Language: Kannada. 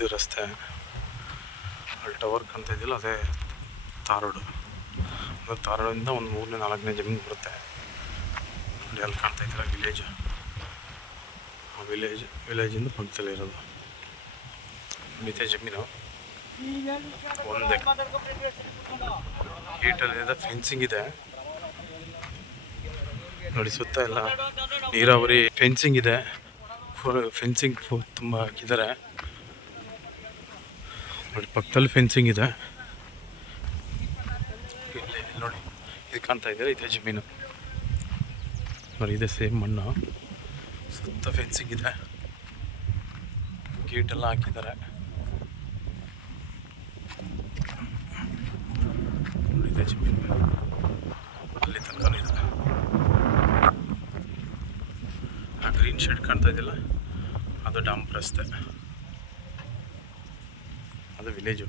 ಇದು ರಸ್ತೆ. ಅಲ್ಲಿ ಟವರ್ ಕಾಣ್ತಾ ಇದೆಯಲ್ಲ, ಅದೇ ತಾರೋಡು. ಅದು ತಾರೋಡಿಂದ ಒಂದು 3ನೇ 4ನೇ ಜಮೀನು ಬರುತ್ತೆ. ನೋಡಿ ಅಲ್ಲಿ ಕಾಣ್ತಾ ಇದ್ದೀರ ವಿಲೇಜ್. ಆ ವಿಲೇಜಿಂದ ಪಕ್ಕದಲ್ಲಿ ಇರೋದು ಮಿತೆ ಜಮೀನು. ಒಂದೇ ಗೇಟಲ್ಲಿದೆ, ಫೆನ್ಸಿಂಗ್ ಇದೆ ನೋಡಿ. ಸುತ್ತ ಎಲ್ಲ ನೀರಾವರಿ ಫೆನ್ಸಿಂಗ್ ಇದೆ. ಫೆನ್ಸಿಂಗ್ ತುಂಬ ಹಾಕಿದ್ದಾರೆ ನೋಡಿ. ಪಕ್ಕದಲ್ಲಿ ಫೆನ್ಸಿಂಗ್ ಇದೆ. ಇಲ್ಲಿ ನೋಡಿ, ಇದು ಕಾಣ್ತಾ ಇದ್ದಾರೆ, ಇದೇ ಜಮೀನು ನೋಡಿ. ಇದೆ ಸೇಮ್ ಮಣ್ಣು. ಸುತ್ತ ಫೆನ್ಸಿಂಗ್ ಇದೆ, ಗೇಟೆಲ್ಲ ಹಾಕಿದ್ದಾರೆ ನೋಡಿ. ಇದೆ ಜಮೀನು, ಅಲ್ಲಿ ತನಕ ಇದೆ. ಆ ಗ್ರೀನ್ ಶೇಡ್ ಕಾಣ್ತಾ ಇದೆಯಲ್ಲ, ಅದು ಡಾಂಬ್ ರಸ್ತೆ, ಅದು ವಿಲೇಜು.